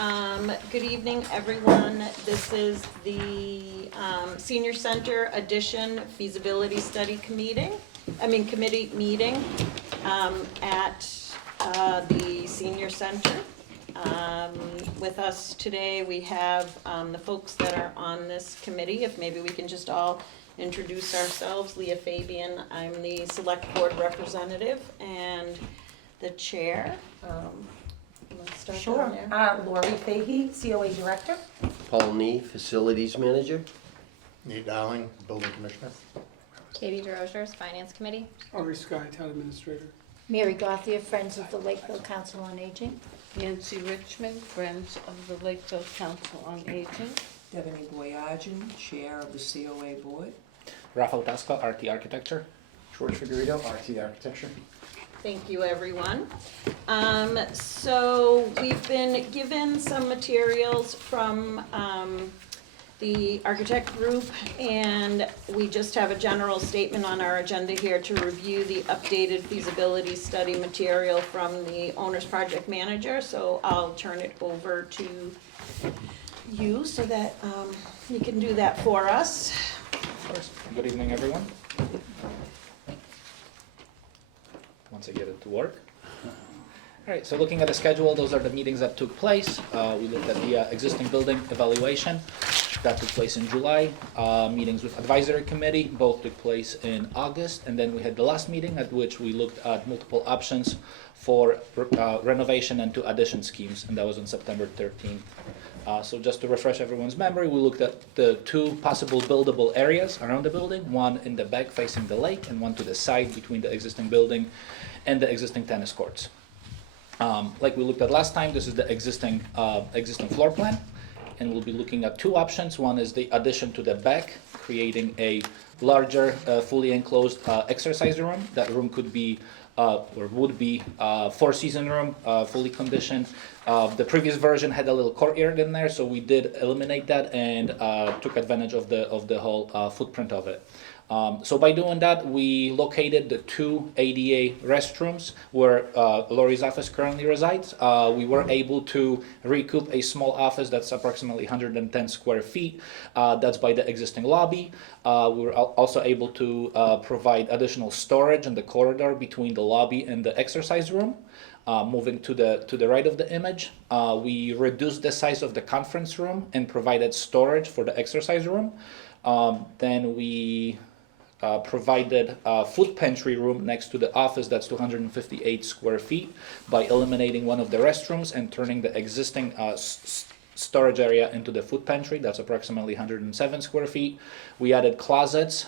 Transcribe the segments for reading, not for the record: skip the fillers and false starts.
Good evening, everyone. This is the Senior Center Addition Feasibility Study committee meeting at the Senior Center. With us today, we have the folks that are on this committee. If maybe we can just all introduce ourselves. Leah Fabian, I'm the Select Board Representative and the Chair. Sure. Lori Fahey, COA Director. Paul Nee, Facilities Manager. Nate Dowling, Building Commissioner. Katie DeRosiers, Finance Committee. Ari Sky, Town Administrator. Mary Gauthier, Friends of the Lakeville Council on Aging. Nancy Richmond, Friends of the Lakeville Council on Aging. Devaney Boyajian, Chair of the COA Board. Rafael Tasca, RT Architecture. George Figueredo, RT Architecture. Thank you, everyone. So we've been given some materials from the architect group, and we just have a general statement on our agenda here to review the updated feasibility study material from the owner's project manager. So I'll turn it over to you so that you can do that for us. Of course. Good evening, everyone. Once I get it to work. All right, so looking at the schedule, those are the meetings that took place. We looked at the existing building evaluation. That took place in July. Meetings with advisory committee, both took place in August. And then we had the last meeting at which we looked at multiple options for renovation and 2 addition schemes, and that was on September 13th. So just to refresh everyone's memory, we looked at the 2 possible buildable areas around the building, one in the back facing the lake and one to the side between the existing building and the existing tennis courts. Like we looked at last time, this is the existing floor plan, and we'll be looking at 2 options. One is the addition to the back, creating a larger, fully enclosed exercise room. That room could be or would be 4-season room, fully conditioned. The previous version had a little courtyard in there, so we did eliminate that and took advantage of the whole footprint of it. So by doing that, we located the 2 ADA restrooms where Lori's office currently resides. We were able to recoup a small office that's approximately 110 square feet. That's by the existing lobby. We were also able to provide additional storage in the corridor between the lobby and the exercise room. Moving to the right of the image, we reduced the size of the conference room and provided storage for the exercise room. Then we provided a food pantry room next to the office that's 258 square feet by eliminating one of the restrooms and turning the existing storage area into the food pantry. That's approximately 107 square feet. We added closets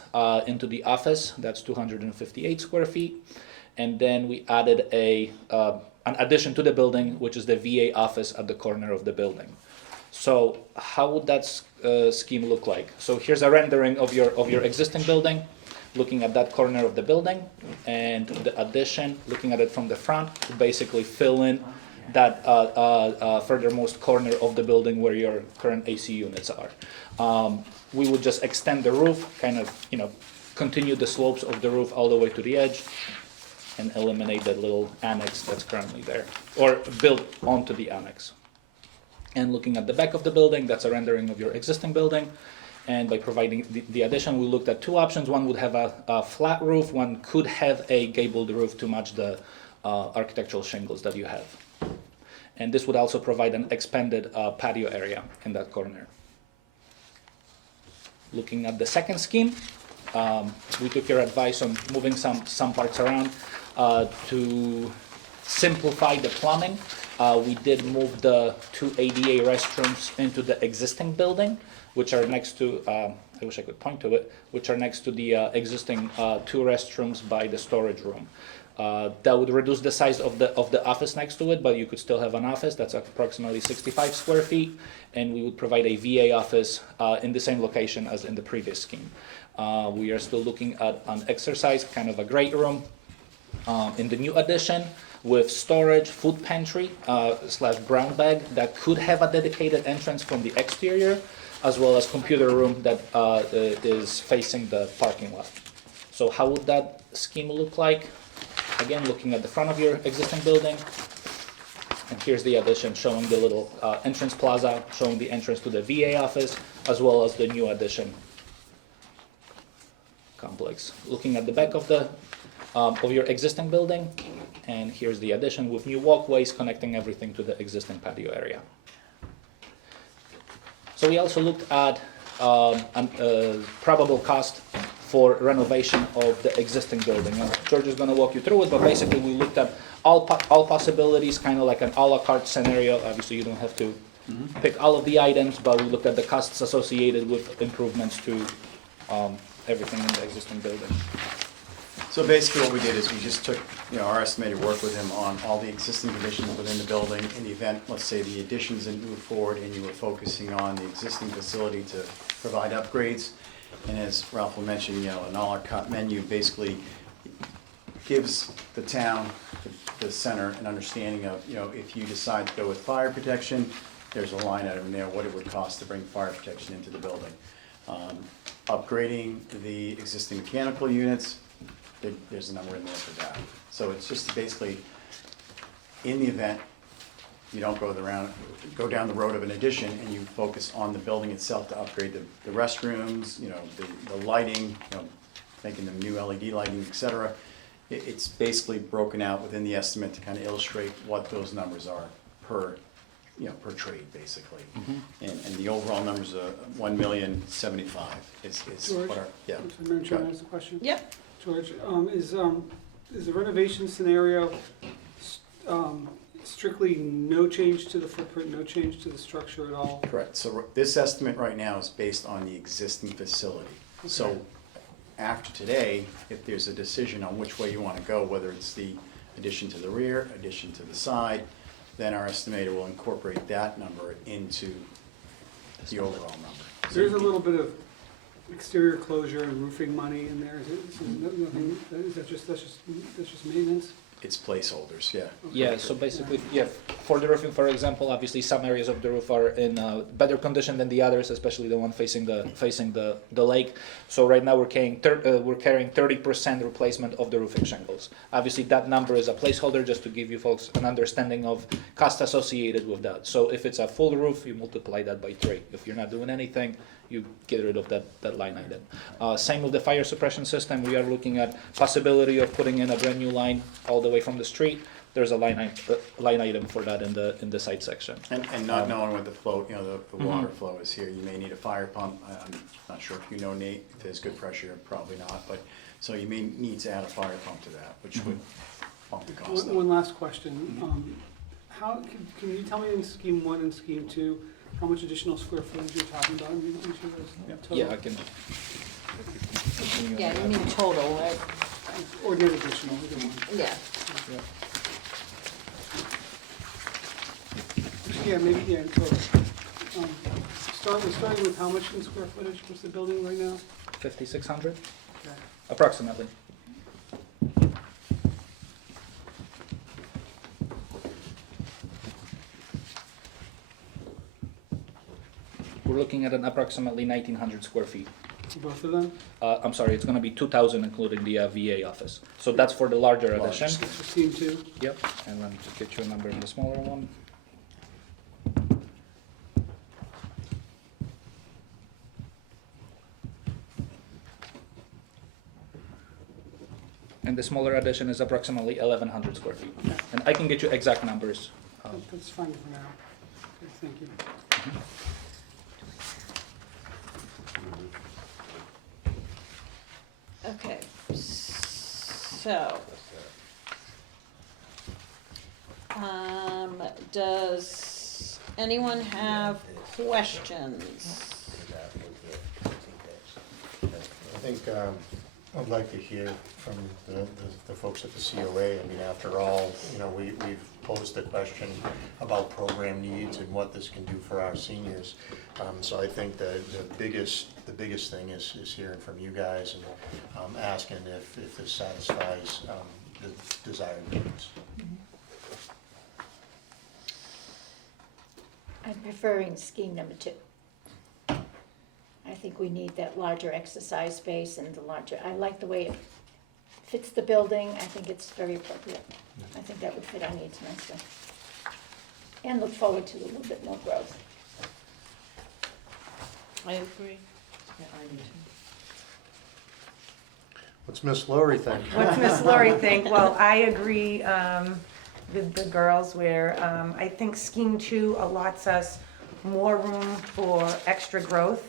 into the office. That's 258 square feet. And then we added an addition to the building, which is the VA office at the corner of the building. So how would that scheme look like? So here's a rendering of your existing building, looking at that corner of the building, and the addition, looking at it from the front, to basically fill in that furthermost corner of the building where your current AC units are. We would just extend the roof, kind of, continue the slopes of the roof all the way to the edge, and eliminate that little annex that's currently there, or built onto the annex. And looking at the back of the building, that's a rendering of your existing building. And by providing the addition, we looked at 2 options. One would have a flat roof. One could have a gabled roof to match the architectural shingles that you have. And this would also provide an expanded patio area in that corner. Looking at the second scheme, we took your advice on moving some parts around to simplify the plumbing. We did move the 2 ADA restrooms into the existing building, which are next to, I wish I could point to it, which are next to the existing 2 restrooms by the storage room. That would reduce the size of the office next to it, but you could still have an office that's approximately 65 square feet, and we would provide a VA office in the same location as in the previous scheme. We are still looking at an exercise, kind of a great room in the new addition, with storage, food pantry / brown bag that could have a dedicated entrance from the exterior, as well as computer room that is facing the parking lot. So how would that scheme look like? Again, looking at the front of your existing building, And here's the addition showing the little entrance plaza, showing the entrance to the VA office, as well as the new addition complex. Looking at the back of the of your existing building, and here's the addition with new walkways connecting everything to the existing patio area. So we also looked at probable cost for renovation of the existing building. And George is going to walk you through it, but basically we looked at all possibilities, kind of like an a la carte scenario. Obviously, you don't have to pick all of the items, but we looked at the costs associated with improvements to everything in the existing building. So basically what we did is we just took, our estimated work with him on all the existing conditions within the building. In the event, let's say the additions didn't move forward and you were focusing on the existing facility to provide upgrades. And as Ralph will mention, an a la carte menu basically gives the town, the center, an understanding of, if you decide to go with fire protection, there's a line item there, what it would cost to bring fire protection into the building. Upgrading the existing mechanical units, there's a number in there for that. So it's just basically, in the event you don't go down the road of an addition and you focus on the building itself to upgrade the restrooms, the lighting, making them new LED lighting, et cetera. It's basically broken out within the estimate to kind of illustrate what those numbers are per trade, basically. And the overall numbers are $1,075,000 is George? what our, yeah. I'm trying to ask a question. Yep. George, is the renovation scenario strictly no change to the footprint, no change to the structure at all? Correct. So this estimate right now is based on the existing facility. So after today, if there's a decision on which way you want to go, whether it's the addition to the rear, addition to the side, then our estimator will incorporate that number into the overall number. There's a little bit of exterior closure and roofing money in there. Is that just maintenance? It's placeholders, yeah. Yeah, so basically, for the roofing, for example, obviously some areas of the roof are in better condition than the others, especially the one facing the lake. So right now we're carrying 30% replacement of the roofing shingles. Obviously that number is a placeholder just to give you folks an understanding of cost associated with that. So if it's a full roof, you multiply that by 3. If you're not doing anything, you get rid of that line item. Same with the fire suppression system. We are looking at possibility of putting in a brand new line all the way from the street. There's a line item for that in the site section. And not knowing what the flow, the water flow is here, you may need a fire pump. I'm not sure if you know, Nate, if there's good pressure, probably not, but, so you may need to add a fire pump to that, which would bump the cost up. One last question. Can you tell me in scheme 1 and scheme 2, how much additional square footage you're talking about? I mean, each of those total? Yeah, I can. Yeah, you mean total, right? Or net additional, either one. Yeah. Yeah, maybe, yeah, total. Starting with how much in square footage was the building right now? 5,600, Okay. approximately. We're looking at an approximately 1,900 square feet. Both of them? I'm sorry, it's going to be 2,000 including the VA office. So that's for the larger addition. That's for scheme 2? Yep, and let me just get you a number in the smaller one. And the smaller addition is approximately 1,100 square feet. And I can get you exact numbers. That's fine for now. Okay, thank you. Okay, so, does anyone have questions? I think I'd like to hear from the folks at the COA. I mean, after all, we've posed the question about program needs and what this can do for our seniors. So I think the biggest thing is hearing from you guys and asking if this satisfies the desired needs. I'm preferring scheme number 2. I think we need that larger exercise space and the larger, I like the way it fits the building. I think it's very appropriate. I think that would fit our needs nicely. and look forward to a little bit more growth. I agree. Yeah, I do too. What's Miss Laurie think? What's Miss Laurie think? Well, I agree with the girls where I think Scheme 2 allots us more room for extra growth.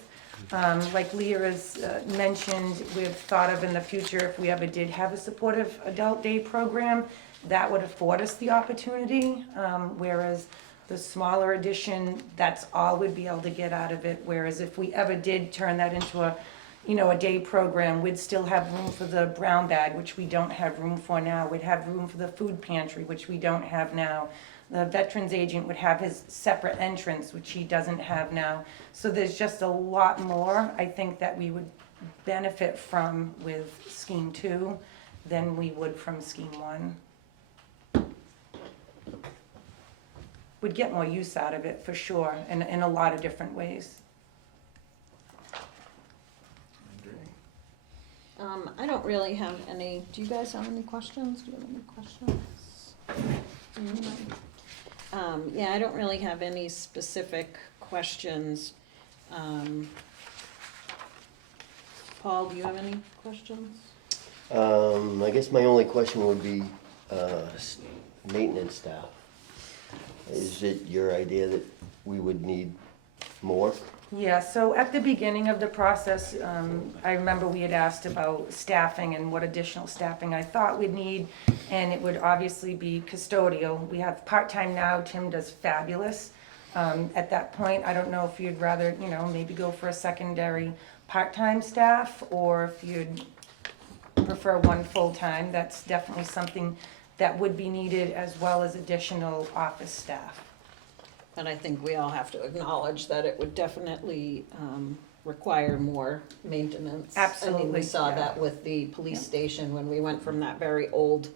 Like Leah has mentioned, we've thought of in the future, if we ever did have a supportive adult day program, that would afford us the opportunity, whereas the smaller addition, that's all we'd be able to get out of it. Whereas if we ever did turn that into a, a day program, we'd still have room for the brown bag, which we don't have room for now. We'd have room for the food pantry, which we don't have now. The veterans agent would have his separate entrance, which he doesn't have now. So there's just a lot more, I think, that we would benefit from with Scheme 2 than we would from Scheme 1. We'd get more use out of it, for sure, in a lot of different ways. I don't really have any, do you guys have any questions? Do you have any questions? Yeah, I don't really have any specific questions. Paul, do you have any questions? I guess my only question would be, maintenance staff. Is it your idea that we would need more? Yeah, so at the beginning of the process, I remember we had asked about staffing and what additional staffing I thought we'd need, and it would obviously be custodial. We have part-time now, Tim does fabulous. At that point, I don't know if you'd rather, maybe go for a secondary part-time staff, or if you'd prefer one full-time. That's definitely something that would be needed, as well as additional office staff. And I think we all have to acknowledge that it would definitely require more maintenance. I mean, we Absolutely, saw yeah. that with the police station when we went from that very old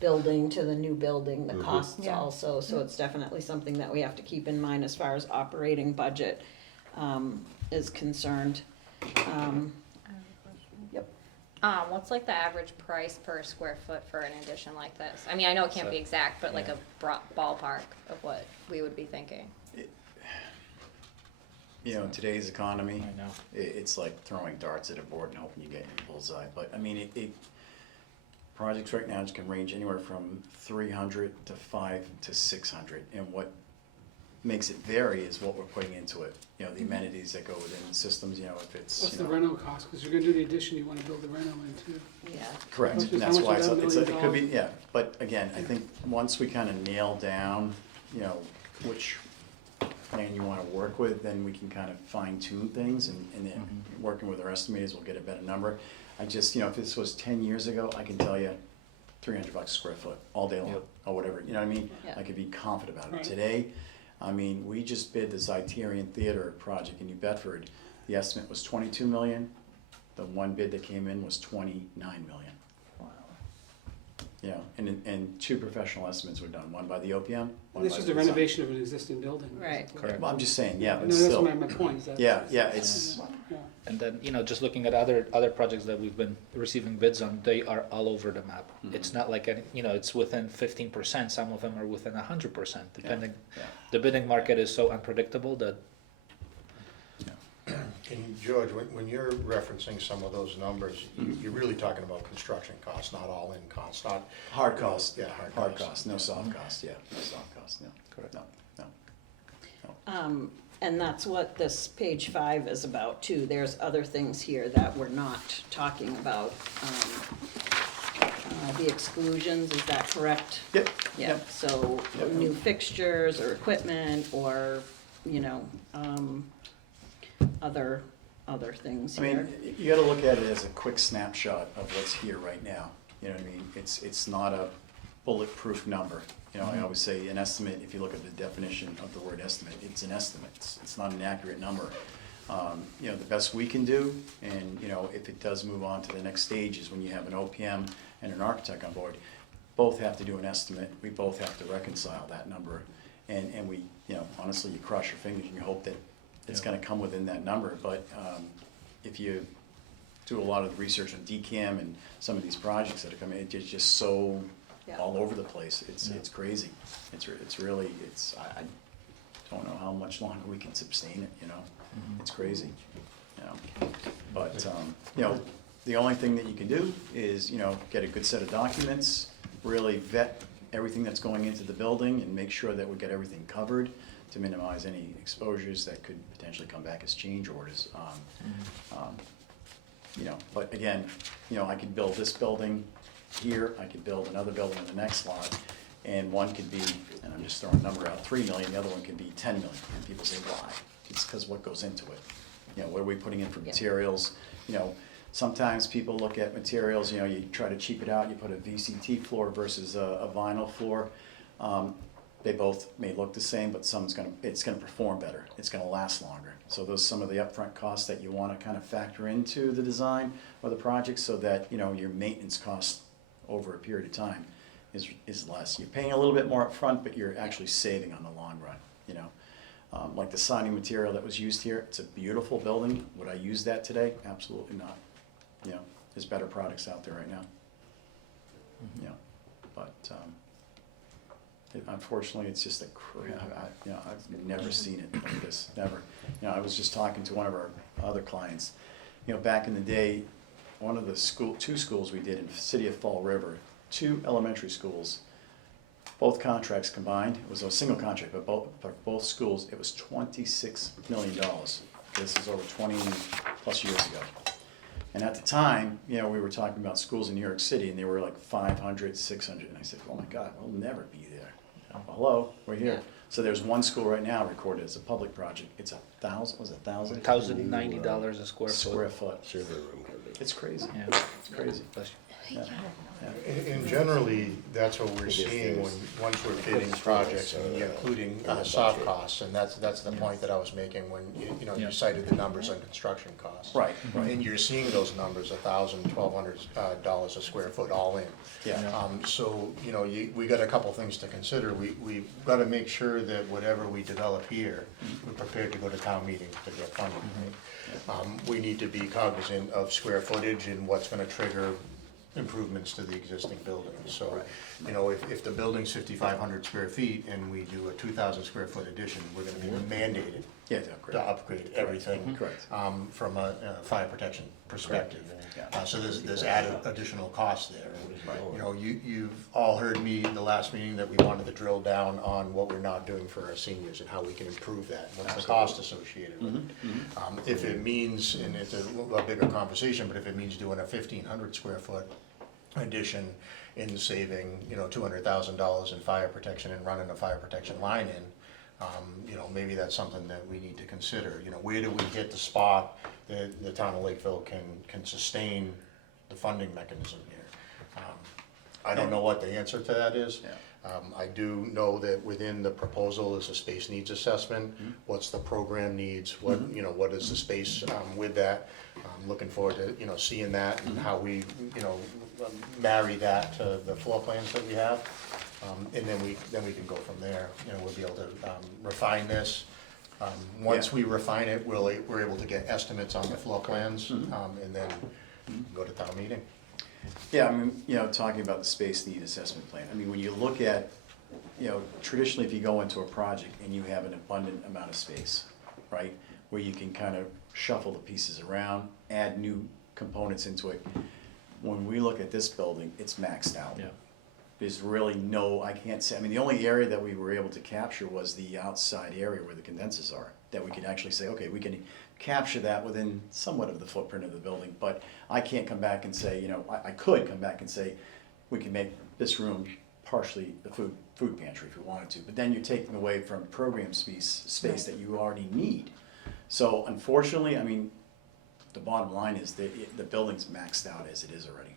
building to the new building, the costs Yeah. also. So it's definitely something that we have to keep in mind as far as operating budget is concerned. What's like the average price per square foot for an addition like this? I mean, I know it can't be exact, but like a ballpark of what we would be thinking. In today's economy, I know. it's like throwing darts at a board and hoping you get your bullseye. But I mean, projects right now can range anywhere from 300 to 5 to 600, and what makes it vary is what we're putting into it. The amenities that go within the systems. If it's What's the reno cost? Because you're gonna do the addition, you wanna build the reno in too. Yeah. correct, How much and is- that's how much why is that it could be $1 million? But again, I think once we kind of nail down, which plan you want to work with, then we can kind of fine tune things, and then working with our estimators, we'll get a better number. I just, if this was 10 years ago, I can tell you $300 a square foot all day long, Yep. or whatever, you know what I mean? Yeah. I could be confident about it. Right. Today, I mean, we just bid the Zeitarian Theater project in New Bedford. The estimate was 22 million. The one bid that came in was 29 million. Wow. And two professional estimates were done, one by the OPM, one And this by is the a design. renovation of an existing building. Right. Correct. Well, I'm just saying, yeah, No, but that's still, my point, is that. yeah, it's, Yeah. And then, just looking at other projects that we've been receiving bids on, they are all over the map. It's not like any, it's within 15%, some of them are within 100%, depending. yeah. The bidding market is so unpredictable that, And George, when you're referencing some of those numbers, you're really talking about construction costs, not all-in costs, not. hard cost, Yeah, hard cost, no soft cost, no soft cost, no. Correct. No. And that's what this page 5 is about too. There's other things here that we're not talking about. The exclusions, is that correct? Yep. Yeah, so Yep. new fixtures or equipment or, other things I here. mean, you gotta look at it as a quick snapshot of what's here right now, you know what I mean? It's not a bulletproof number. I always say an estimate, if you look at the definition of the word estimate, it's an estimate, it's not an accurate number. The best we can do, and, if it does move on to the next stage is when you have an OPM and an architect on board, both have to do an estimate, we both have to reconcile that number. And we, honestly, you cross your fingers and you hope that it's gonna come within that number, but, if you do a lot of the research on DCAM and some of these projects that are coming, it's just so Yeah. all over the place. It's crazy. It's really, I don't know how much longer we can sustain it, you know? It's crazy, you know? But, you know, the only thing that you can do is, you know, get a good set of documents, really vet everything that's going into the building and make sure that we get everything covered to minimize any exposures that could potentially come back as change orders. You know, but again, you know, I could build this building here, I could build another building in the next lot, and one could be, and I'm just throwing a number out, 3 million, the other one could be 10 million, and people say, why? It's because what goes into it. You know, what are we putting in for materials? You know, sometimes people look at materials, you know, you try to cheap it out, you put a VCT floor versus a vinyl floor. They both may look the same, but it's gonna perform better, it's gonna last longer. So those are some of the upfront costs that you wanna kind of factor into the design or the project so that, you know, your maintenance cost over a period of time is less. You're paying a little bit more upfront, but you're actually saving on the long run, you know. Like the siding material that was used here, it's a beautiful building. Would I use that today? Absolutely not. You know, there's better products out there right now. You know, but unfortunately, it's just you know, I've never seen it like this, never. You know, I was just talking to one of our other clients. You know, back in the day, one of the two schools we did in the city of Fall River, 2 elementary schools, both contracts combined, it was a single contract, but for both schools, it was $26 million. This is over 20 plus years ago. And at the time, you know, we were talking about schools in New York City, and they were like 500, 600, and I said, oh my God, we'll never be there. Hello, we're here. Yeah. So there's one school right now recorded as a public project. It's $1,000? $1,090 a square foot. Server room could be. It's crazy. Yeah. It's crazy. Bless you. Yeah. And generally, that's what we're seeing once we're bidding projects, and including soft costs, and that's the point that I was making when, you know, Yeah. you cited the numbers on construction costs. Right. And you're seeing those numbers, $1,000, $1,200 a square foot all in. Yeah. So, you know, we got a couple things to consider. We've got to make sure that whatever we develop here, we're prepared to go to town meeting to get funding. We need to be cognizant of square footage and what's going to trigger improvements to the existing building. So, you know, if the building's 5,500 square feet and we do a 2,000 square foot addition, we're going to be mandated Yeah, to upgrade everything. Correct. From a fire protection perspective. Yeah. So there's added additional costs there. You know, you've all heard me in the last meeting that we wanted to drill down on what we're not doing for our seniors and how we can improve that, and what's the cost associated with it. If it means, and it's a bigger conversation, but if it means doing a 1,500 square foot addition and saving, you know, $200,000 in fire protection and running a fire protection line in, you know, maybe that's something that we need to consider. You know, where do we hit the spot that the town of Lakeville can sustain the funding mechanism here? I don't know what the answer to that is. I do know that within the proposal is a space needs assessment. What's the program needs? What, you know, what is the space with that? I'm looking forward to, you know, seeing that and how we, you know, marry that to the floor plans that we have. And then we can go from there. You know, we'll be able to refine this. Once we refine it, we're able to get estimates on the floor plans, and then go to town meeting. Yeah, I mean, you know, talking about the space need assessment plan, I mean, when you look at, you know, traditionally if you go into a project and you have an abundant amount of space, right, where you can kind of shuffle the pieces around, add new components into it, when we look at this building, it's maxed out. Yeah. There's really no, I can't say, I mean, the only area that we were able to capture was the outside area where the condensers are, that we could actually say, okay, we can capture that within somewhat of the footprint of the building, but I can't come back and say, you know, I could come back and say, we can make this room partially the food pantry if we wanted to, but then you're taking away from program space that you already need. So unfortunately, I mean, the bottom line is that the building's maxed out as it is already.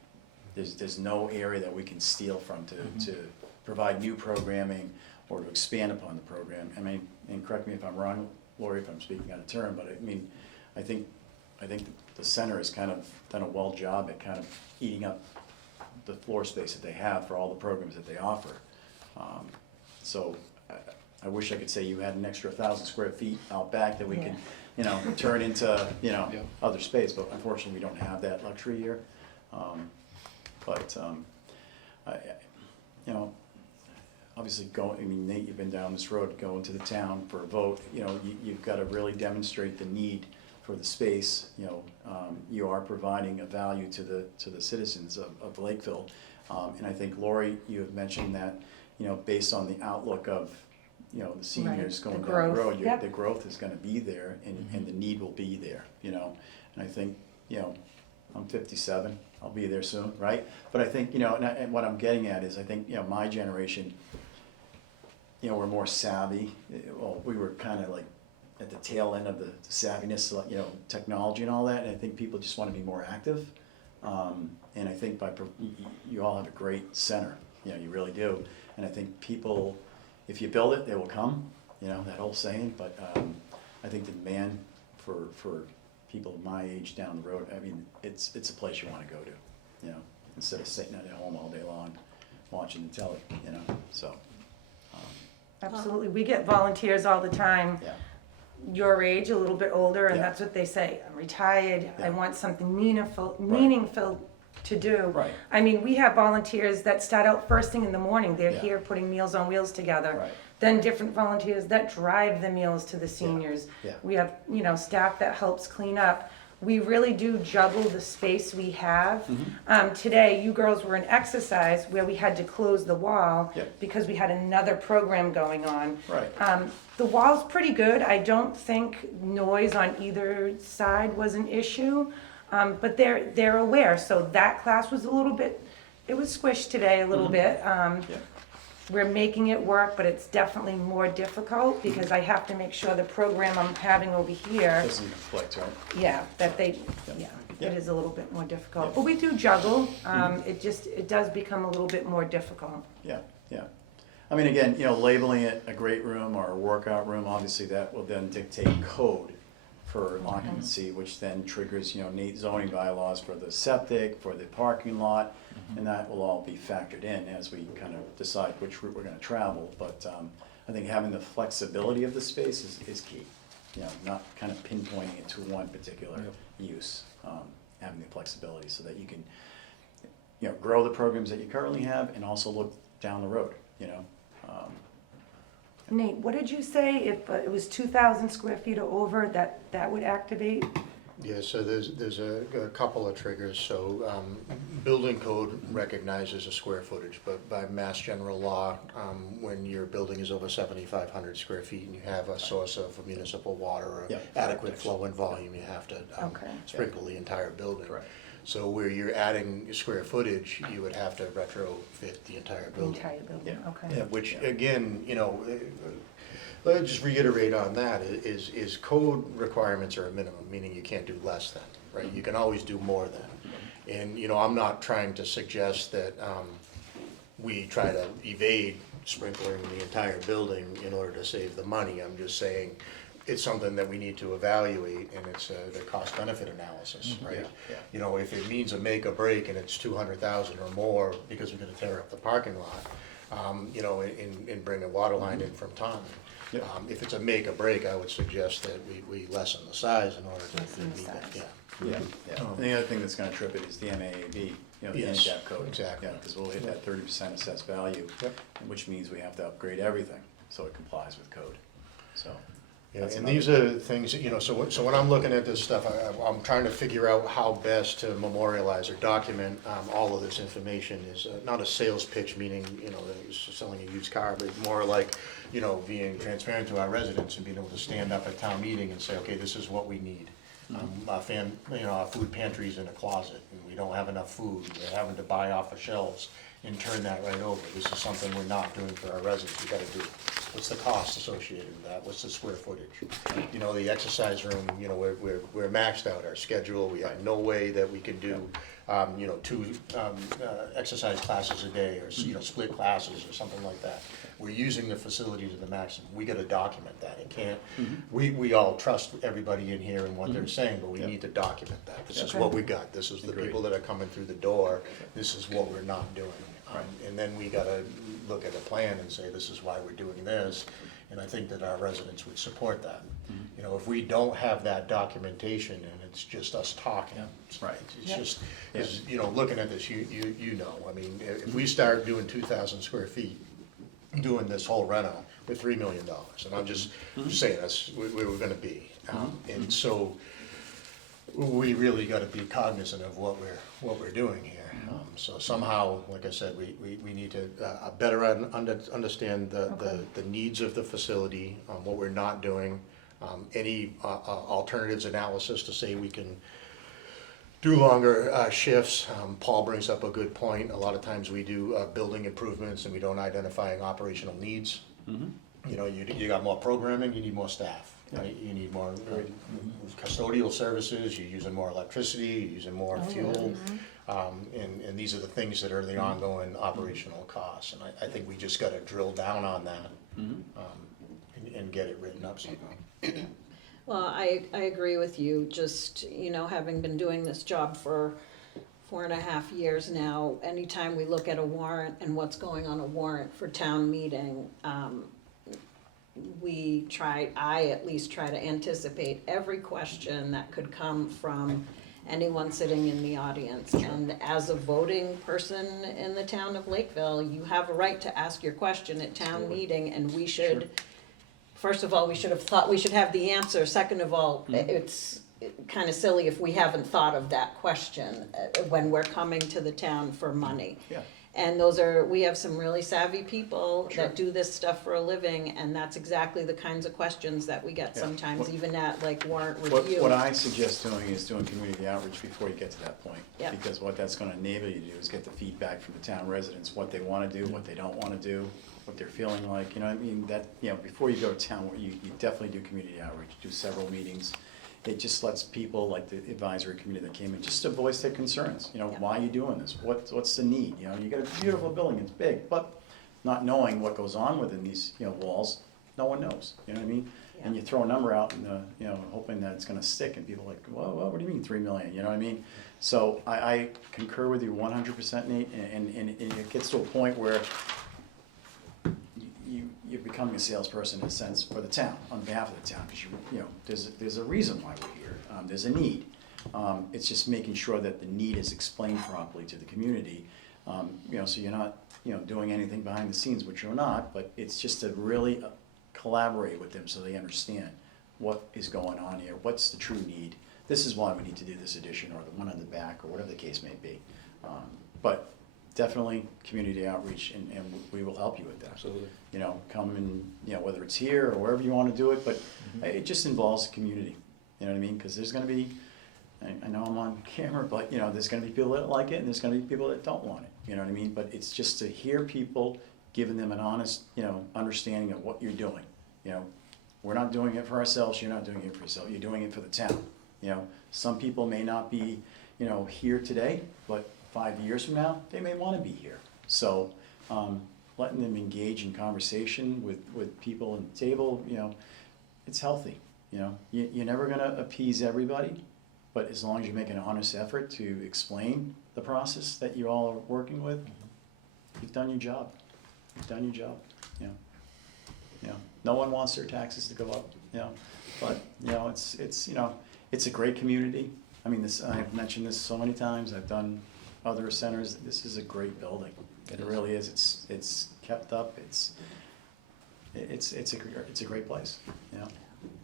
There's no area that we can steal from to provide new programming or to expand upon the program. I mean, and correct me if I'm wrong, Lori, if I'm speaking out of turn, but I mean, I think the center has kind of done a well job at kind of eating up the floor space that they have for all the programs that they offer. So I wish I could say you had an extra 1,000 square feet out back that we could, you know, turn into, you know, other space, but unfortunately we don't have that luxury here. you know, obviously going, I mean, Nate, you've been down this road, going to the town for a vote, you know, you've got to really demonstrate the need for the space, you know, you are providing a value to the citizens of Lakeville. And I think, Lori, you have mentioned that, you know, based on the outlook of, you know, the seniors the going down growth, the road, yep. the growth is gonna be there, and the need will be there, you know? And I think, you know, I'm 57, I'll be there soon, right? But I think, you know, and what I'm getting at is, I think, you know, my generation, you know, we're more savvy. Well, we were kind of like at the tail end of the savviness, you know, technology and all that, and I think people just want to be more active. And I think you all have a great center, you know, you really do. And I think people, if you build it, they will come, you know, that whole saying, but I think the demand for people my age down the road, I mean, it's a place you want to go to, you know, instead of sitting at home all day long watching the telly, you know, so. Absolutely, we get volunteers all the time, Yeah, your age, a little bit older, and Yeah. that's what they say, I'm retired, I Yeah. want something meaningful to do. Right. I mean, we have volunteers that start out first thing in the morning, they're Yeah. here putting Meals on Wheels together. Right. Then different volunteers that drive the meals to the seniors. Yeah. We have, you know, staff that helps clean up. We really do juggle the space we have. Today, you girls were in exercise where we had to close the wall Yep. because we had another program going on. right. The wall's pretty good. I don't think noise on either side was an issue, but they're aware. So that class was a little bit, it was squished today a little bit. Yeah. We're making it work, but it's definitely more difficult because I have to make sure the program I'm having over here, Doesn't conflict, right? yeah, that they, yeah, Yeah. it is a little bit more difficult. Yeah. But we do juggle. It does become a little bit more difficult. Yeah, yeah. I mean, again, you know, labeling it a great room or a workout room, obviously that will then dictate code for occupancy, which then triggers, you know, neat zoning bylaws for the septic, for the parking lot, and that will all be factored in as we kind of decide which route we're gonna travel. But I think having the flexibility of the space is key, you know, not kind of pinpointing it to one particular use. Having the flexibility so that you can, you know, grow the programs that you currently have and also look down the road, you know. Nate, what did you say? If it was 2,000 square feet or over, that would activate? Yeah, so there's a couple of triggers. So building code recognizes a square footage, but by mass general law, when your building is over 7,500 square feet and you have a source of municipal water or Yeah. adequate flow and volume, you have to Okay. sprinkle the entire building. Correct. So where you're adding square footage, you would have to retrofit the entire The building. entire building, Yeah. okay. Yeah, which, again, you know, let's just reiterate on that, is code requirements are a minimum, meaning you can't do less than, right? You can always do more than. And, you know, I'm not trying to suggest that we try to evade sprinkling the entire building in order to save the money. I'm just saying it's something that we need to evaluate, and it's the cost-benefit analysis, right? Yeah. You know, if it means a make or break and it's 200,000 or more because we're gonna tear up the parking lot, you know, and bring a water line in from Taunton. Yep. If it's a make or break, I would suggest that we lessen the size in order to Lessen the meet that, size. yeah. Yeah. And the other thing that's gonna trip it is the MAAB, you know, the Yes, handicap code. exactly. Because we'll hit that 30% assessed value, Yep. which means we have to upgrade everything, so it complies with code, so. Yeah, that's and another- these are things, that, you know, so when I'm looking at this stuff, I'm trying to figure out how best to memorialize or document all of this information. Is not a sales pitch, meaning, you know, selling a used car, but more like, you know, being transparent to our residents and being able to stand up at town meeting and say, okay, this is what we need. Our food pantry's in a closet, and we don't have enough food, we're having to buy off the shelves and turn that right over. This is something we're not doing for our residents, we gotta do it. What's the cost associated with that, what's the square footage? You know, the exercise room, you know, we're maxed out, our schedule, we have no way that we can do, you know, 2 exercise classes a day, or, you know, split classes or something like that. We're using the facility to the maximum, we gotta document that, it can't, we all trust everybody in here and what they're saying, but we Yeah. need to document that. This is Okay. what we got, this is the Agreed. people that are coming through the door, this is what we're not doing. And then we gotta look at a plan and say, this is why we're doing this, And I think that our residents would support that. You know, if we don't have that documentation and it's just us talking, Right. it's just, you know, looking at this, you know, I mean, if we start doing 2,000 square feet, doing this whole reno with $3 million, and I'm just saying that's where we're gonna be. And so, we really gotta be cognizant of what we're doing here. So somehow, like I said, we need to better understand the needs of the facility, what we're not doing, any alternatives analysis to say we can do longer shifts. Paul brings up a good point. A lot of times we do building improvements and we don't identify operational needs. You know, you got more programming, you need more staff. Right? You need more custodial services, you're using more electricity, you're using more fuel. And these are the things that are the ongoing operational costs. And I think we just gotta drill down on that and get it written up somehow. Well, I agree with you, just, you know, having been doing this job for 4.5 years now, anytime we look at a warrant and what's going on a warrant for town meeting, I at least try to anticipate every question that could come from anyone sitting in the audience. And as a voting person in the town of Lakeville, you have a right to ask your question at town meeting, and we should, first of all, we should have the answer. Second of all, it's kind of silly if we haven't thought of that question when we're coming to the town for money. Yeah. And we have some really savvy people that do this stuff for a living, and that's exactly the kinds of questions that we get sometimes, even at like warrant review. What I suggest doing is doing community outreach before you get to that point. Yeah. Because what that's gonna enable you to do is get the feedback from the town residents, what they wanna do, what they don't wanna do, what they're feeling like, you know what I mean? That, you know, before you go to town, you definitely do community outreach, do several meetings. It just lets people, like the advisory committee that came in, just to voice their concerns, you know, why are you doing this? What's the need? You know, you got a beautiful building, it's big, but not knowing what goes on within these, you know, walls, no one knows, you know what I mean? And you throw a number out and, you know, hoping that it's gonna stick, and people are like, well, what do you mean 3 million, you know what I mean? So I concur with you 100%, Nate, and it gets to a point where you're becoming a salesperson in a sense for the town, on behalf of the town, because you know, there's a reason why we're here, there's a need. It's just making sure that the need is explained properly to the community, you know, so you're not, you know, doing anything behind the scenes, which you're not, but it's just to really collaborate with them so they understand what is going on here, what's the true need. This is why we need to do this addition, or the one on the back, or whatever the case may be. But definitely community outreach, and we will help you with that. Absolutely. You know, come and, you know, whether it's here or wherever you want to do it, but it just involves the community, you know what I mean? Because there's going to be, I know I'm on camera, but, you know, there's going to be people that like it, and there's going to be people that don't want it, you know what I mean? But it's just to hear people, giving them an honest, you know, understanding of what you're doing. You know, we're not doing it for ourselves, you're not doing it for yourself, you're doing it for the town. You know, some people may not be, you know, here today, but 5 years from now, they may want to be here. So letting them engage in conversation with people at the table, you know, it's healthy. You know, you're never going to appease everybody, but as long as you make an honest effort to explain the process that you all are working with, you've done your job. You've done your job. You know, no one wants their taxes to go up. You know, but you know, it's you know, it's a great community. I mean, this, I've mentioned this so many times. I've done other centers. This is a great building. It really is. It's kept up. It's a great place. You know.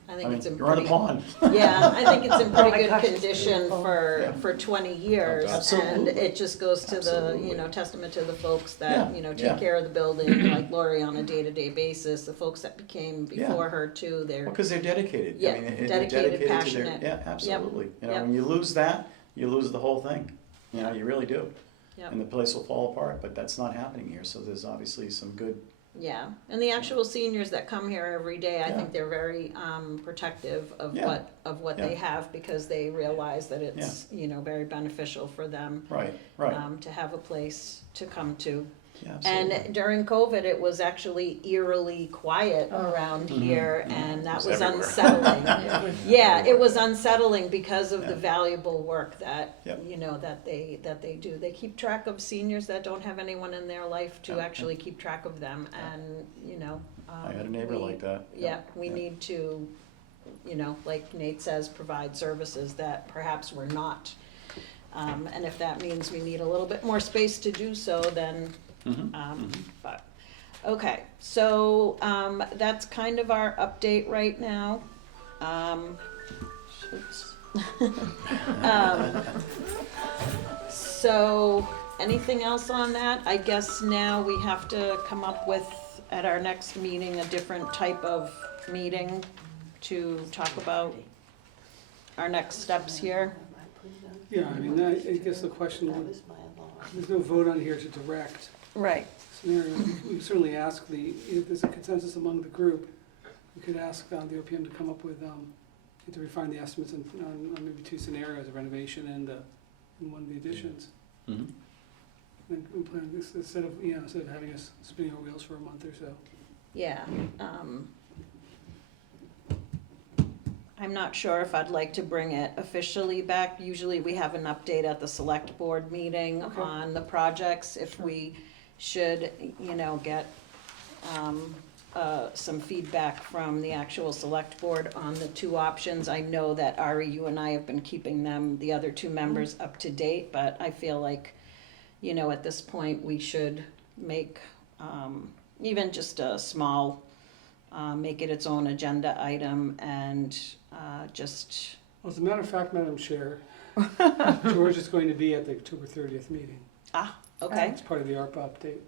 I think it's in you're on a pretty, pond. yeah, I think it's in Oh my pretty good gosh, it's condition beautiful. for 20 years. Absolutely. And it just goes to the, Absolutely. you know, testament to the folks that, Yeah, you know, yeah. take care of the building, like Lori on a day-to-day basis, the folks that became Yeah. before her too, they're, Well, because they're dedicated. Yeah, I mean, they're dedicated, to their, passionate. yeah, absolutely. You know, Yep. when you lose that, you lose the whole thing. You know, you really do. Yep. And the place will fall apart, but that's not happening here, so there's obviously some good, yeah. And the actual seniors that come here every day, I Yeah. think they're very protective of Yeah. what Yeah. they have, because they realize that it's, you know, very beneficial for them right. to have a place to come to. Yeah, absolutely. And during COVID, it was actually eerily quiet around here, and that It was was everywhere. unsettling. Yeah, it was unsettling because of the valuable work that, Yep. you know, that they do. They keep track of seniors that don't have anyone in their life to Yeah. actually keep track of them, and, you know, I had a neighbor like that. Yeah, we need to, you know, like Nate says, provide services that perhaps we're not. And if that means we need a little bit more space to do so, then, but, okay, so, that's kind of our update right now. Shoots. So, anything else on that? I guess now we have to come up with, at our next meeting, a different type of meeting to talk about our next steps here. Yeah, I mean, I guess the question, would- there's no vote on here to direct Right. scenario. We can certainly ask if there's a consensus among the group, we could ask the OPM to come up with, to refine the estimates on maybe 2 scenarios, a renovation and one of the additions. Mhm. And we plan this, instead of having us spinning our wheels for a month or so. Yeah, I'm not sure if I'd like to bring it officially back. Usually we have an update at the select board meeting Okay. on the projects. If we should, you know, get, some feedback from the actual select board on the 2 options. I know that Ari, you and I have been keeping them, the other 2 members, up to date, but I feel like, you know, at this point, we should make, even just a small, make it its own agenda item and, just, Well, as a matter of fact, Madam Chair, George is going to be at the October 30th meeting. okay, It's part of the ARPA update,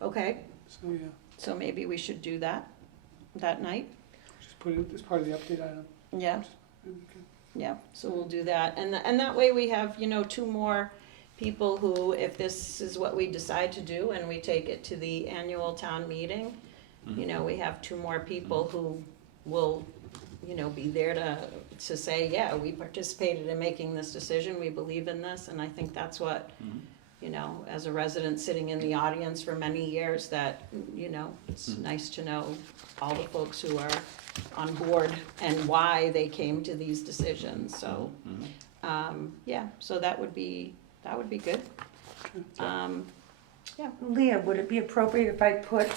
okay. so yeah, So maybe we should do that night? just put it as part of the update item. Yeah, Okay. yeah, so we'll do that. And that way we have, you know, 2 more people who, if this is what we decide to do and we take it to the annual town meeting, you know, we have 2 more people who will, you know, be there to say, yeah, we participated in making this decision, we believe in this, and I think that's what, you know, as a resident sitting in the audience for many years, that, you know, it's nice to know all the folks who are on board and why they came to these decisions, so, yeah, so that would be good. Yeah, Leah, would it be appropriate if I put,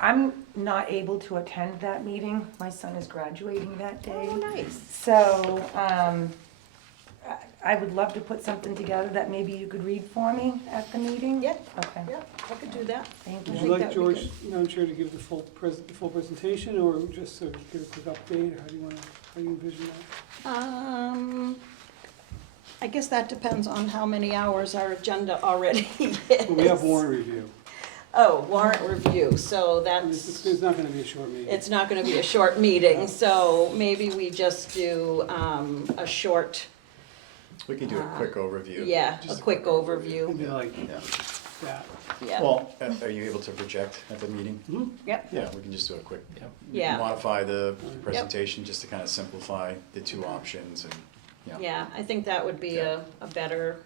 I'm not able to attend that meeting. My son is graduating that day. oh, nice. So, I would love to put something together that maybe you could read for me at the meeting. Yeah, Okay, yeah, I could do that. thank Would you. you like that would be George, Madam Chair, to give the full presentation, or just sort of give a quick update, or how do you envision that? I guess that depends on how many hours our agenda already is. Well, we have warrant review. Oh, warrant review, so It's not gonna be a short meeting. it's not gonna be a short meeting, so maybe we just do, a short, We can do a quick overview. yeah, a Just quick It'd overview, be like Yeah. that. yeah. Well, are you able to project at the meeting? Yep, Yeah, we can just do a quick, yeah, modify the presentation just to kind of simplify the 2 options and, yeah, I think that would be a better,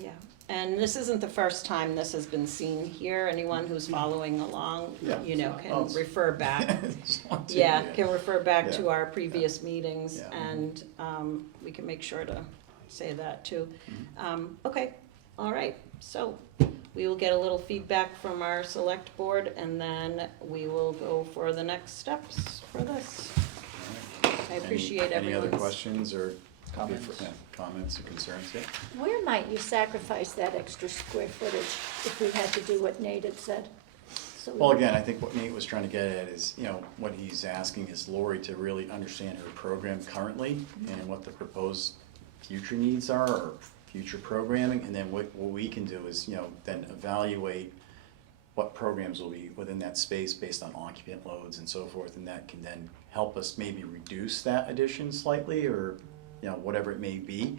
yeah. And this isn't the first time this has been seen here. Anyone who's following along, Yeah. you know, Oh, can it's- refer back. Just want to, Yeah, can refer back to Yeah. our previous meetings, Yeah. and we can make sure to say that too. Okay, all right, so we will get a little feedback from our select board, and then we will go for the next steps for this. I appreciate Any other everyone's. questions or Comments? comments or concerns? Yeah. Where might you sacrifice that extra square footage if we had to do what Nate had said? So we- Well, again, I think what Nate was trying to get at is, you know, what he's asking is Lori to really understand her program currently and what the proposed future needs are or future programming, and then what we can do is, you know, then evaluate what programs will be within that space based on occupant loads and so forth, and that can then help us maybe reduce that addition slightly, or, you know, whatever it may be.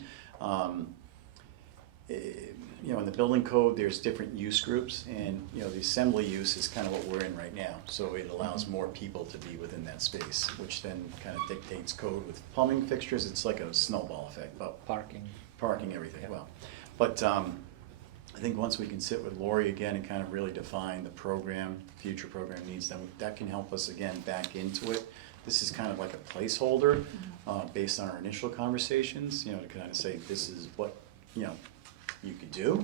You know, in the building code, there's different use groups, and, you know, the assembly use is kind of what we're in right now. So it allows more people to be within that space, which then kind of dictates code with plumbing fixtures. It's like a snowball effect, but parking, everything, Yeah. well. But I think once we can sit with Lori again and kind of really define the program, future program needs, then that can help us again back into it. This is kind of like a placeholder based on our initial conversations, you know, to kind of say, this is what, you know, you could do.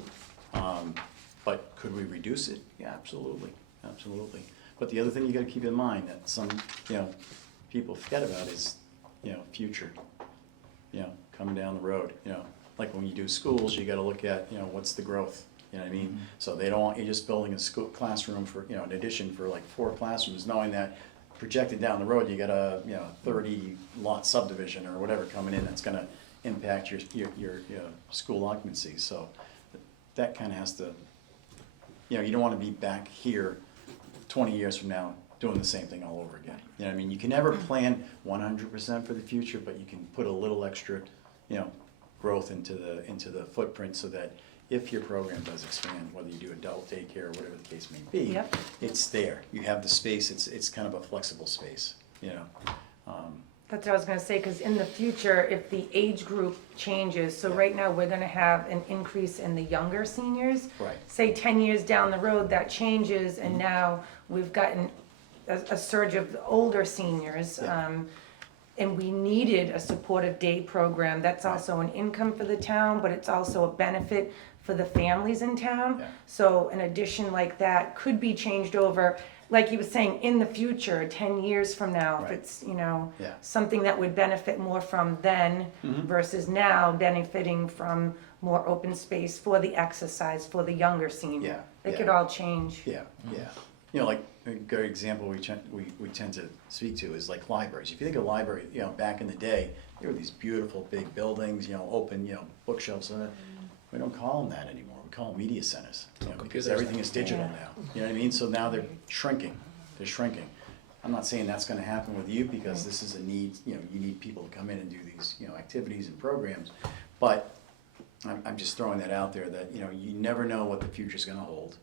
But could we reduce it? Yeah, absolutely. absolutely. But the other thing you gotta keep in mind that some, people forget about is, future, coming down the road, like when you do schools, you gotta look at, what's the growth, you know what I mean? So they don't want you just building a school classroom for, an addition for like 4 classrooms, knowing that projected down the road, you got a, 30 lot subdivision or whatever coming in that's gonna impact your school occupancy, so that kinda has to, you don't wanna be back here 20 years from now doing the same thing all over again. You know what I mean? You can never plan 100% for the future, but you can put a little extra, growth into the footprint so that if your program does expand, whether you do adult daycare or whatever the case may be, Yep. it's there. You have the space, it's kind of a flexible space, That's what I was gonna say, because in the future, if the age group changes, so right now, we're gonna have an increase in the younger seniors. Right. Say 10 years down the road, that changes, and now we've gotten a surge of older seniors. Yeah. And we needed a supportive day program. That's also an income for the town, but it's also a benefit for the families in town. Yeah. So an addition like that could be changed over, like you were saying, in the future, 10 years from now, if Right. it's, Yeah. something that would benefit more from then versus now benefiting from more open space for the exercise for the younger senior. Yeah, It could yeah. all change. Yeah, yeah. Like a good example we tend to speak to is like libraries. If you think of library, back in the day, there were these beautiful big buildings, open, bookshelves. We don't call them that anymore. We call them media centers, because computers everything now. is digital Yeah. now. You know what I mean? So now they're shrinking. They're shrinking. I'm not saying that's gonna happen with you because this is a need, you need people to come in and do these, activities and programs. But I'm just throwing that out there that, you never know what the future's gonna hold.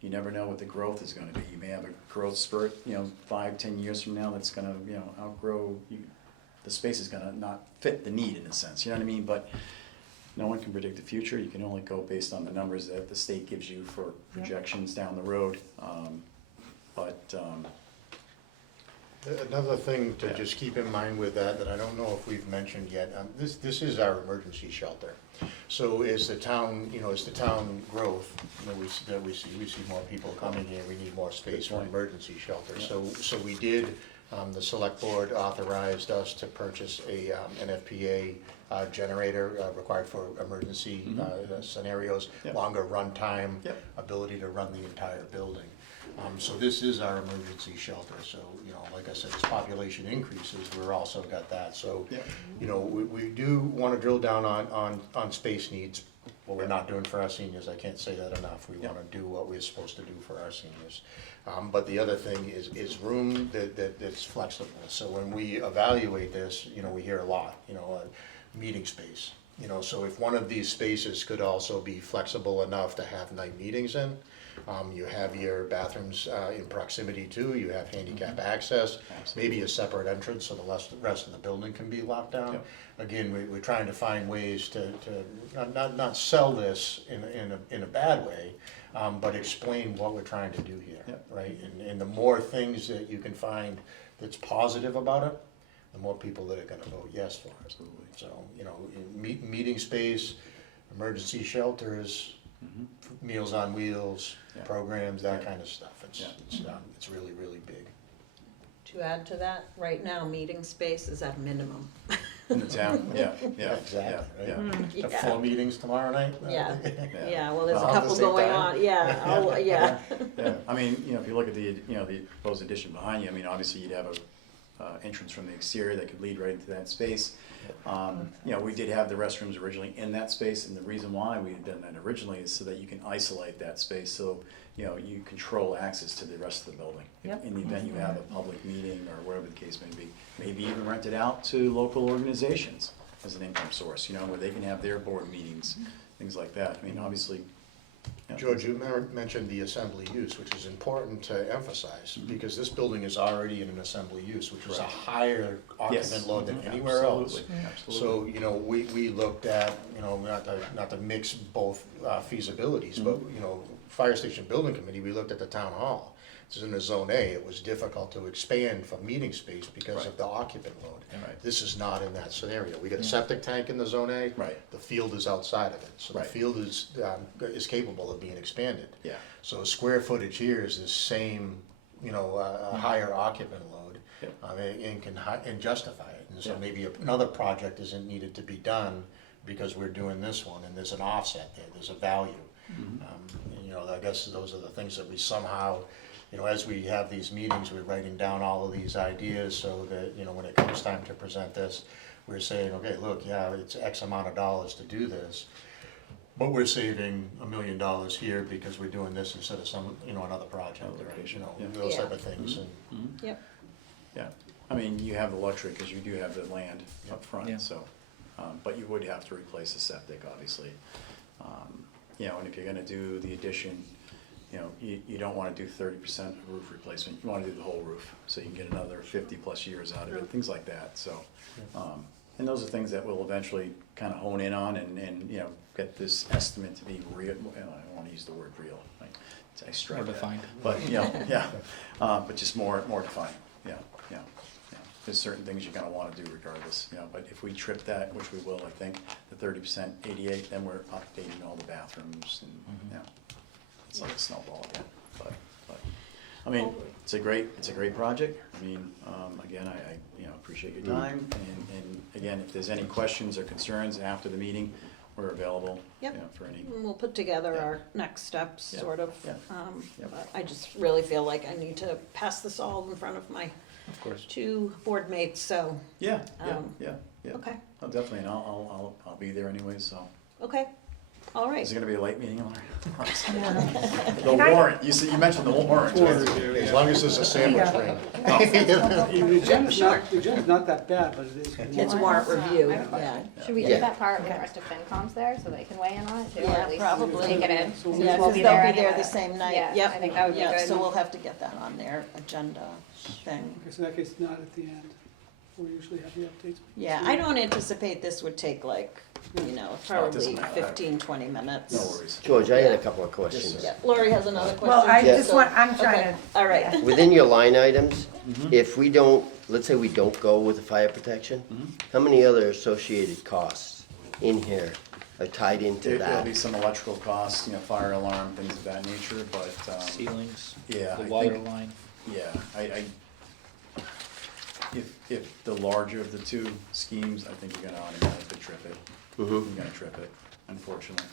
You never know what the growth is gonna be. You may have a growth spurt, 5, 10 years from now that's gonna, outgrow, the space is gonna not fit the need in a sense, you know what I mean? But no one can predict the future. You can only go based on the numbers that the state gives you for projections down the road. Another thing to Yeah. just keep in mind with that I don't know if we've mentioned yet, this is our emergency shelter. So as the town, as the town growth, we see more people coming here, we need more space for emergency shelter. So we did, the select board authorized us to purchase an FPA generator required for emergency scenarios, Yep. longer run time, Yep. ability to run the entire building. So this is our emergency shelter, so, like I said, as population increases, we're also got that, so, Yep. we do wanna drill down on space needs, what we're not doing for our seniors, I can't say that enough, we wanna do what we're supposed to do for our seniors. But the other thing is room that's flexible, so when we evaluate this, we hear a lot, meeting space. So if one of these spaces could also be flexible enough to have night meetings in, you have your bathrooms in proximity to, you have handicap access, maybe a separate entrance so the rest of the building can be locked down. Yep. Again, we're trying to find ways to not sell this in a bad way, but explain what we're trying to do here, Yep. right? And the more things that you can find that's positive about it, the more people that are gonna vote yes for it. Absolutely. So, meeting space, emergency shelters, Meals on Wheels, Yeah. programs, that Yeah. kind of stuff. It's really, really big. To add to that, right now, meeting space is at minimum. In the town, yeah, Exactly, yeah. right? Yeah. The 4 meetings tomorrow night? Yeah, yeah, well, there's a All at the couple same going time? on, yeah, yeah. Yeah, I mean, if you look at the proposed addition behind you, I mean, obviously you'd have a entrance from the exterior that could lead right into that space. We did have the restrooms originally in that space, and the reason why we had done that originally is so that you can isolate that space, so, you control access to the rest of the building. Yep. In the event you have a public meeting or whatever the case may be, maybe even rent it out to local organizations as an income source, where they can have their board meetings, things like that. I mean, obviously. George, you mentioned the assembly use, which is important to emphasize, because this building is already in an assembly use, which is a Correct. higher Yes. occupant load than Mhm. anywhere else. Absolutely. So, we looked at, not to mix both feasibilities, but, Fire Station Building Committee, we looked at the town hall. is in a zone A, it was difficult to expand for meeting space because Right. of the occupant load. Right. This is not in that scenario. We got a septic tank in the zone A. Right. The field is outside of it, so the Right. field is capable of being expanded. Yeah. So square footage here is the same, you know, a higher occupant load, Yep. and justify it. And so Yeah. maybe another project isn't needed to be done because we're doing this one, and there's an offset there, there's a value. You know, I guess those are the things that we somehow, you know, as we have these meetings, we're writing down all of these ideas so that, you know, when it comes time to present this, we're saying, okay, look, yeah, it's X amount of dollars to do this, but we're saving $1 million here because we're doing this instead of some, you know, another project, or, you know, Yeah. those type Yeah. of things. And Yep. Yeah, I mean, you have the luxury, because you do have the land up Yeah. front, so, but you would have to replace the septic, obviously. You know, and if you're gonna do the addition, you know, you don't wanna do 30% roof replacement, you wanna do the whole roof, so you can get another 50+ years out of it, things like that, so. And those are things that we'll eventually kind of hone in on and, you know, get this estimate to be real, well, I don't wanna use the word real, I strike More that. defined. But, you know, yeah, but just more defined, yeah. There's certain things you're gonna wanna do regardless, you know, but if we trip that, which we will, I think, the 30% 88, then we're updating all the bathrooms and, you know, it's like a snowball again, but, I mean, it's a great project. I mean, again, I you know, appreciate your time, and again, if there's any questions or concerns after the meeting, we're available, you Yep. know, for any. And we'll put together Yeah. our next steps, Yeah. sort of. Yeah. Yep. But I just really feel like I need to pass this all in front of my Of course. 2 board mates, so, Yeah, Um, yeah. okay, Oh, definitely, and I'll be there anyway, so. okay, all right. Is it gonna be a late meeting, Lauren? The Can I- warrant, you mentioned the warrant. as long as there's a sandwich ring. The agenda's not that bad, but it is. It's warrant review, I have a yeah. Should we Yeah. do that part with the rest of FinCom's there, so they can weigh in on it too, or Yeah, at least probably. take it in? Yeah, since Yeah, we'll because be they'll there be there anyway. the same night, Yeah, yep. I think that would be Yeah, good. so we'll have to get that on their agenda thing. Okay, so in that case, not at the end, we usually have the updates. Yeah, I don't anticipate this would take like, you know, probably doesn't matter. 15, 20 minutes. No worries. George, I had a couple of questions. Yes, Yeah, Lori has another question. Well, I Yeah. just want, I'm trying Okay, to. all right. Within your line items, if we don't, let's say we don't go with the fire protection, how many other associated costs in here are tied into There'll that? be some electrical costs, you know, fire alarm, things of that nature, but, Ceilings, yeah, the I water think- line. yeah, if the larger of the two schemes, I think you're gonna automatically trip it. You're gonna trip it, unfortunately.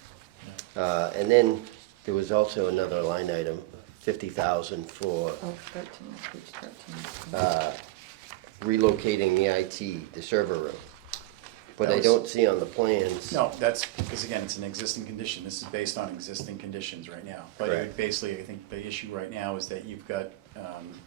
And then there was also another line item, 50,000 for Oh, 13, page 13. relocating the IT, the server room. But That I was- don't see on the plans. No, that's, because again, it's an existing condition, this is based on existing conditions right now. But it would Correct. basically, I think the issue right now is that you've got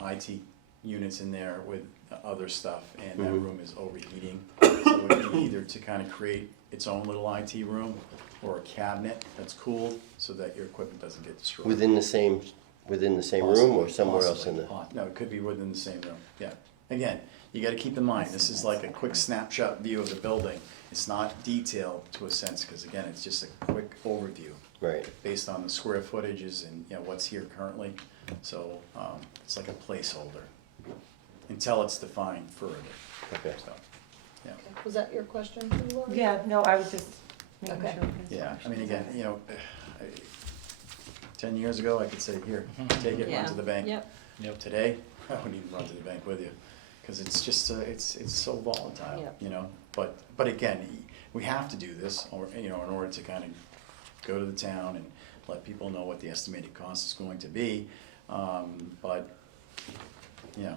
IT units in there with other stuff, and that room is overheating. So it would be either to kind of create its own little IT room, or a cabinet that's cooled, so that your equipment doesn't get destroyed. Within the same room or somewhere else in Possibly. the? No, it could be within the same room, yeah. Again, you gotta keep in mind, this is like a quick snapshot view of the building. It's not detailed to a sense, because again, it's just a quick overview Right. based on the square footages and, you know, what's here currently. So, it's like a placeholder until it's defined further, Okay. so, yeah. Was that your question, Lori? Yeah, no, I was just making Okay. sure. Yeah, I mean, again, you know, 10 years ago, I could say, here, take it, run Yeah, to the bank. yep. Today, I wouldn't even run to the bank with you, because it's just, it's so volatile, Yep. you know? But again, we have to do this, or, you know, in order to kind of go to the town and let people know what the estimated cost is going to be. But, you know,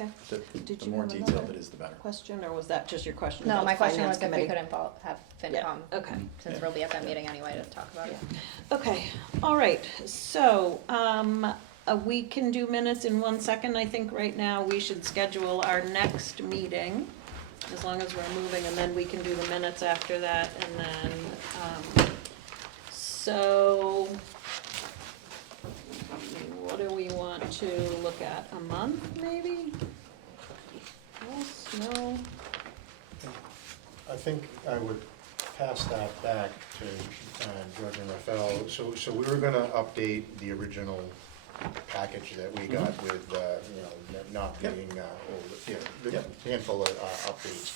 Okay. Did the you more have detailed another it is, the better. Question, or was that just your question No, about my the question finance was if we committee? couldn't have Yeah, FinCom, okay. since we'll be at that meeting anyway to talk about it. Okay, all right, so, we can do minutes in 1 second. I think right now we should schedule our next meeting, as long as we're moving, and then we can do the minutes after that, and then, so, what do we want to look at, a month, maybe? Yes, no? I think I would pass that back to George and Rafael. So we were gonna update the original package that we got with, you know, not being, the handful of updates.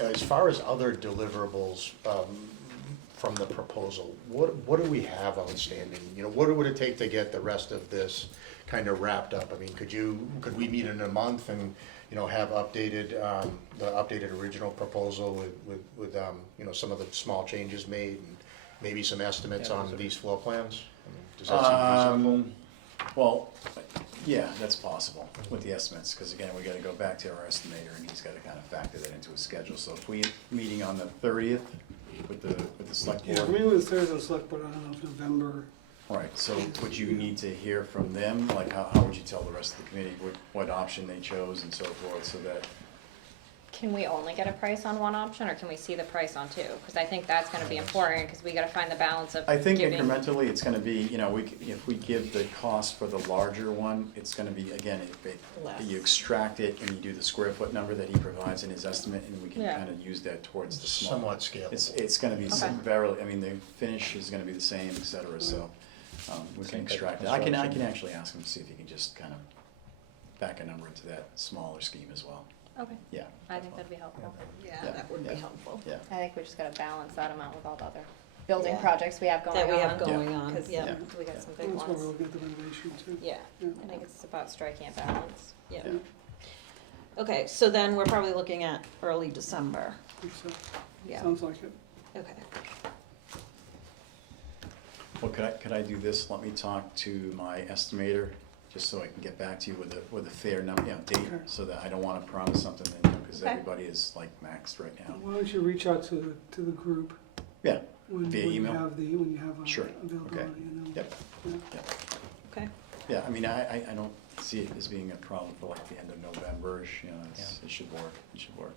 As far as other deliverables, from the proposal, what do we have outstanding? You know, what would it take to get the rest of this kind of wrapped up? I mean, could we meet in a month and, you know, have updated, the updated original proposal with, you know, some of the small changes made and maybe some estimates on these floor plans? I mean, does that seem reasonable? Well, yeah, that's possible with the estimates, because again, we gotta go back to our estimator, and he's gotta kind of factor that into his schedule. So if we meeting on the 30th with the select Yeah, board. maybe with Thursday, on select, but I don't know if November. Right, so would you need to hear from them, like how would you tell the rest of the committee what option they chose and so forth, so that, Can we only get a price on one option, or can we see the price on two? Because I think that's gonna be important, because we gotta find the balance of I think giving. incrementally, it's gonna be, you know, if we give the cost for the larger one, it's gonna be, again, Less. you extract it and you do the square foot number that he provides in his estimate, and we can Yeah. kind of use that towards the small. Somewhat scalable. It's gonna be Okay. very, I mean, the finish is gonna be the same, et cetera, so, we can Same type of extract it. I can construction. actually ask him to see if he can just kind of back a number into that smaller scheme as well, Okay, yeah, I think that'd be helpful. Yeah, Yeah, that would be yeah. helpful. yeah. I think we just gotta balance that amount with all the other building Yeah. projects we have going on. That we have going on, 'Cause yeah. we got some big That's why we're ones. looking at the renovation too. Yeah, Yeah. I think it's about striking a balance. Yeah. Yeah. Okay, so then we're probably looking at early December. I think so. Yeah, Sounds like it. okay. Well, could I do this? Let me talk to my estimator, just so I can get back to you with a fair number, you know, date, Okay. so that I don't wanna promise something, that, you know, cause Okay. everybody is like maxed right now. Why don't you reach out to the group Yeah, when Via you email? when you have Sure. availability, Okay. and then. yep, Yeah. yep. Okay. Yeah, I mean, I don't see it as being a problem for like the end of November-ish, you know, it should work, it should work.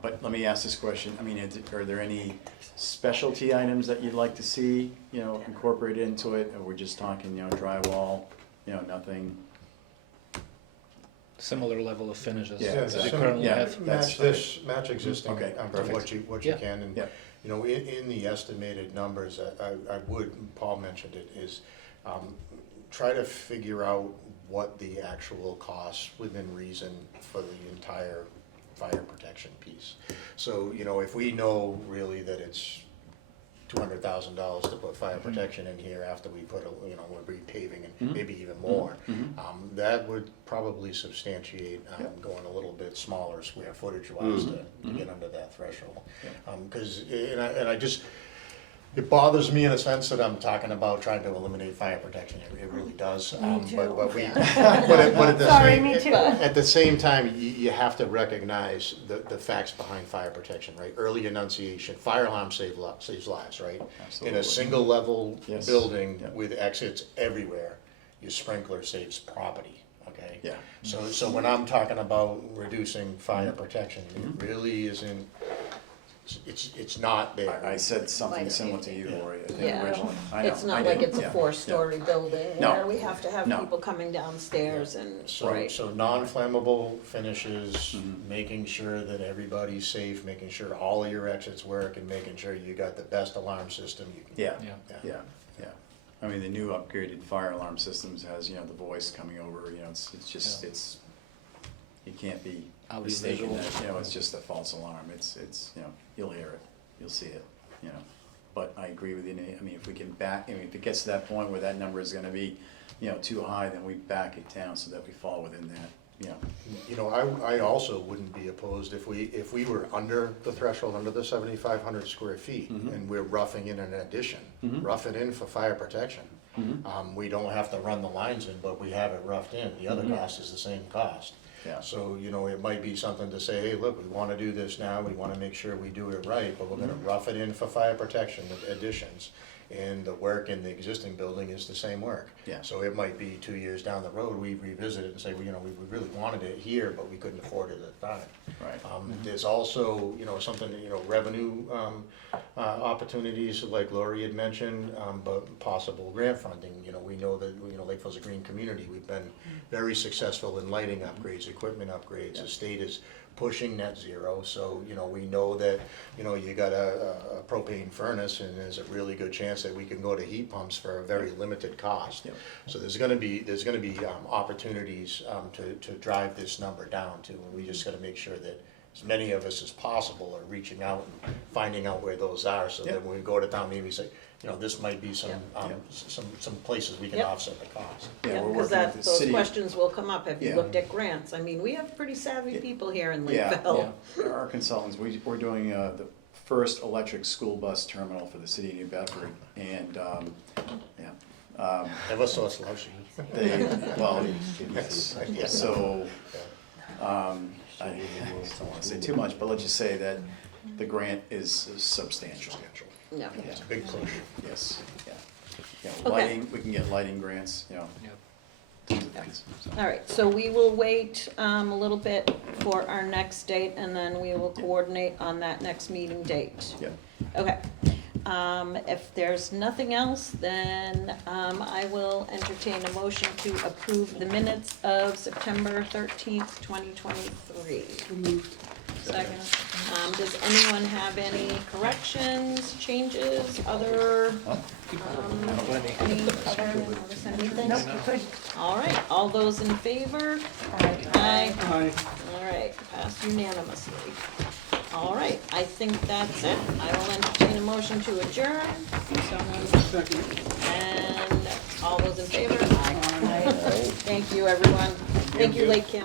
But let me ask this question, I mean, are there any specialty items that you'd like to see, you know, incorporated into it? Or we're just talking, you know, drywall, you know, nothing? Similar level of finishes Yeah, that we exactly. currently Yeah. have. Match existing, Okay, to perfect. what you Yeah. can, and, Yeah. you know, in the estimated numbers, I would, Paul mentioned it, is, try to figure out what the actual cost within reason for the entire fire protection piece. So, you know, if we know really that it's $200,000 to put fire protection in here after we put, you know, we're repaving and maybe even more, that would probably substantiate Yeah. going a little bit smaller square footage wise to get under that threshold. Yeah. Because, and I just, it bothers me in a sense that I'm talking about trying to eliminate fire protection, it really does. But we, but at the Sorry, same, me too. at the same time, you have to recognize the facts behind fire protection, right? Early enunciation, fire alarm saves lives, right? In Absolutely. a single level Yes. building Yep. with exits everywhere, your sprinkler saves property, okay? Yeah. So when I'm talking about reducing fire protection, it really isn't, it's not there. I said something Like- similar to you, Lori, I think Yeah. originally. I know, It's I not did, like it's a yeah, four-story building No. where we have to have No. people coming downstairs and, So, right. so non-flammable finishes, Mhm. making sure that everybody's safe, making sure all of your exits work, and making sure you got the best alarm system you can. Yeah, Yeah. yeah, yeah. I mean, the new upgraded fire alarm systems has, you know, the voice coming over, you know, it's just, Yeah. it's, you can't be Audio mistaken visual. that, you know, it's just a false alarm, it's, you know, you'll hear it, you'll see it, you know. But I agree with you, Nate, I mean, if we can back, I mean, if it gets to that point where that number is gonna be, you know, too high, then we back it down so that we fall within that, you know. You know, I also wouldn't be opposed if we were under the threshold, under the 7,500 square feet, Mhm. and we're roughing in an addition, Mhm. rough it in for fire protection. We don't have to run the lines in, but we have it roughed in, the other Mhm. cost is the same cost. Yeah. So, you know, it might be something to say, hey, look, we wanna do this now, we wanna make sure we do it right, but we're gonna rough it in for fire protection additions. And the work in the existing building is the same work. Yeah. So it might be 2 years down the road, we revisit it and say, well, you know, we really wanted it here, but we couldn't afford it at the time. Right. There's also, you know, something, you know, revenue opportunities, like Lori had mentioned, but possible grant funding. You know, we know that, you know, Lakeville's a green community. We've been very successful in lighting upgrades, equipment upgrades. The state has pushing net zero, so, you know, we know that, you know, you got a propane furnace, and there's a really good chance that we can go to heat pumps for a very limited cost. Yep. So there's gonna be opportunities to drive this number down too, and we just gotta make sure that as many of us as possible are reaching out and finding out where those are, so that Yep. when we go to town meeting, we say, you know, this might be some, Yep. some places we can Yep. offset the cost. Yeah, we're Because working with the those city. questions will come up. Have you Yeah. looked at grants? I mean, we have pretty savvy people here in Yeah, Lakeville. yeah. Our consultants, we're doing the first electric school bus terminal for the city of New Bedford, and, yeah. Eversource loves you. They, well, yes, so, I don't wanna say too much, but let's just say that the grant is substantial. No. It's a big push. Yes, yeah. Okay. Lighting, we can get lighting grants, you know. Yep. tons of things, so. All right, so we will wait a little bit for our next date, and then we will coordinate on that next meeting date. Yeah. Okay. If there's nothing else, then I will entertain a motion to approve the minutes of September 13th, 2023. Removed. Second. Does anyone have any corrections, changes, other, any other notice anything? Nope, good. All right, all those in favor? Aye. Aye. Aye. All right, passed unanimously. All right, I think that's it. I will entertain a motion to adjourn. So moved. Second. And all those in favor? Aye. Aye. Thank you, everyone. Thank you, LakeCAM.